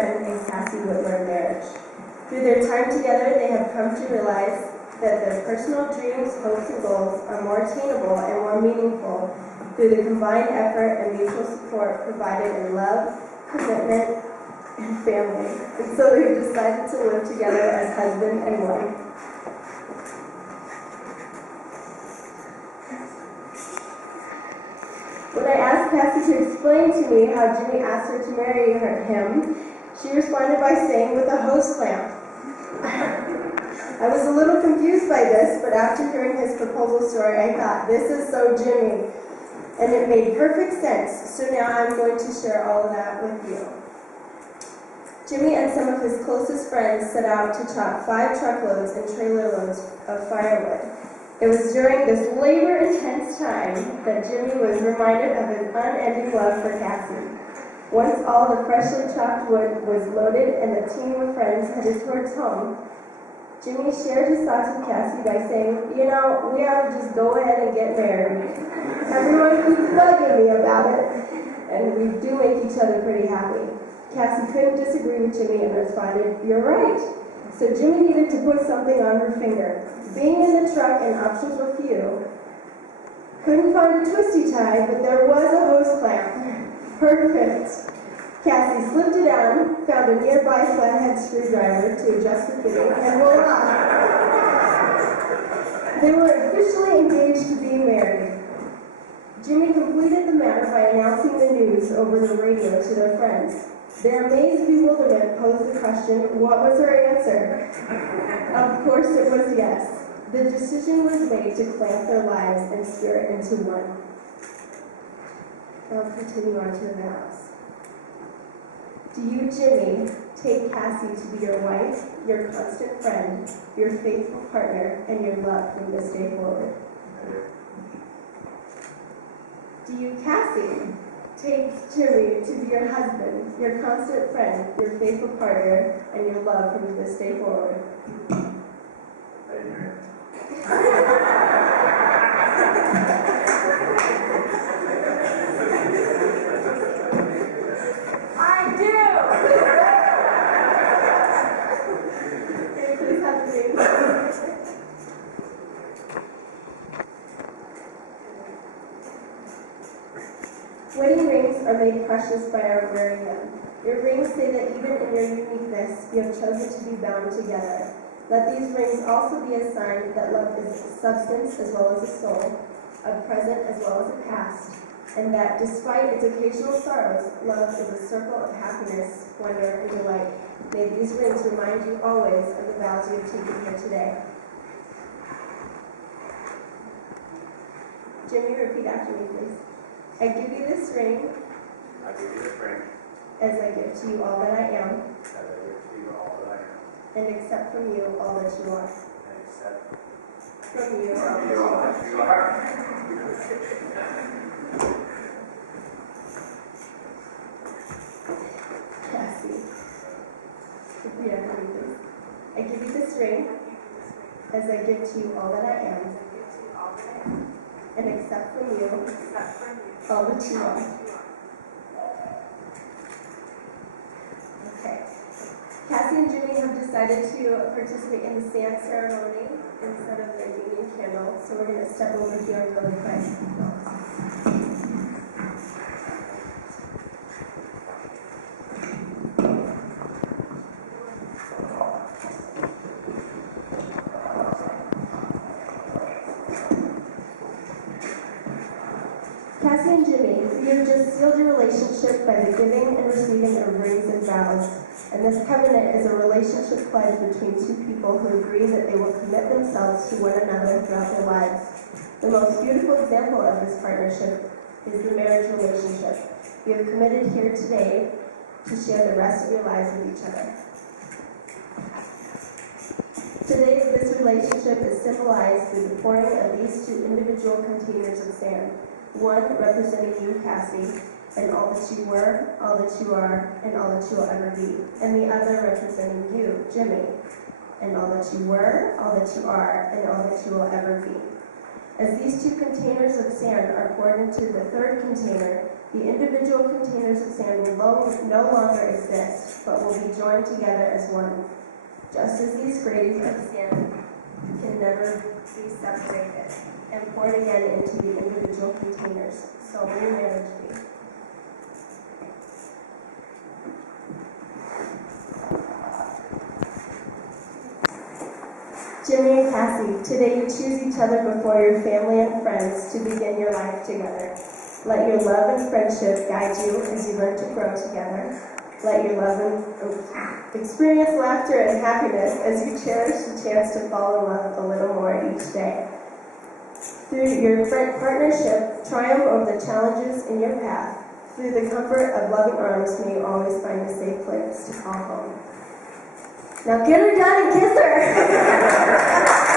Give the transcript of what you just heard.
Dunn and Cassie Whitmer marriage. Through their time together, they have come to realize that their personal dreams, hopes, and goals are more attainable and more meaningful through the combined effort and mutual support provided in love, commitment, and family. And so they've decided to live together as husband and wife. When I asked Cassie to explain to me how Jimmy asked her to marry him, she responded by saying, with a hose clamp. I was a little confused by this, but after hearing his proposal story, I thought, this is so Jimmy. And it made perfect sense, so now I'm going to share all of that with you. Jimmy and some of his closest friends set out to chop 5 truckloads and trailer loads of firewood. It was during this labor-intense time that Jimmy was reminded of his unending love for Cassie. Once all the freshly chopped wood was loaded and the team of friends headed towards home, Jimmy shared his thoughts with Cassie by saying, you know, we ought to just go ahead and get married. Everyone keeps bugging me about it, and we do make each other pretty happy. Cassie couldn't disagree with Jimmy and responded, you're right. So Jimmy needed to put something on her finger. Being in the truck and options were few, couldn't find a twisty tie, but there was a hose clamp. Perfect. Cassie slipped it on, found a nearby flathead screwdriver to adjust the fitting, and voila! They were officially engaged to being married. Jimmy completed the matter by announcing the news over the radio to their friends. Their amazed bewilderment posed the question, what was her answer? Of course it was yes. The decision was made to clamp their lives and spirit into one. I'll continue on to the vows. Do you, Jimmy, take Cassie to be your wife, your constant friend, your faithful partner, and your love from this day forward? Do you, Cassie, take Jimmy to be your husband, your constant friend, your faithful partner, and your love from this day forward? I do! Okay, please have the ring. Wedding rings are made precious by our wearing them. Your rings say that even in your uniqueness, you have chosen to be bound together. Let these rings also be a sign that love is a substance as well as a soul, a present as well as a past, and that despite its occasional sorrows, love is a circle of happiness, wonder, and delight. May these rings remind you always of the vows you have taken here today. Jimmy, repeat after me, please. I give you this ring. I give you this ring. As I give to you all that I am. As I give to you all that I am. And accept from you all that you are. And accept From you all from that you you all are. that you are. Cassie. Repeat after me, please. I give you this ring. As I give to you all that I am. And accept from you all that you are. Okay. Cassie and Jimmy have decided to participate in the sand ceremony instead of the union candle, so we're going to step over here really quick. Cassie and Jimmy, you have just sealed your relationship by the giving and receiving of rings and vows. And this covenant is a relationship pledge between two people who agree that they will commit themselves to one another throughout their lives. The most beautiful example of this partnership is the marriage relationship. You have committed here today to share the rest of your lives with each other. Today, this relationship is symbolized through the pouring of these 2 individual containers of sand. One representing you, Cassie, and all that you were, all that you are, and all that you will ever be. And the other representing you, Jimmy, and all that you were, all that you are, and all that you will ever be. As these 2 containers of sand are poured into the 3rd container, The individual containers of sand will no longer exist, but will be joined together as one. Just as these grains of sand can never be separated and poured again into the individual containers, so will marriage be. Jimmy and Cassie, today you choose each other before your family and friends to begin your life together. Let your love and friendship guide you as you learn to grow together. Let your love and experience laughter and happiness as you cherish the chance to fall in love a little more each day. Through your partnership, triumph over the challenges in your path. Through the comfort of loving arms, may you always find a safe place to call home. Now get her done and kiss her!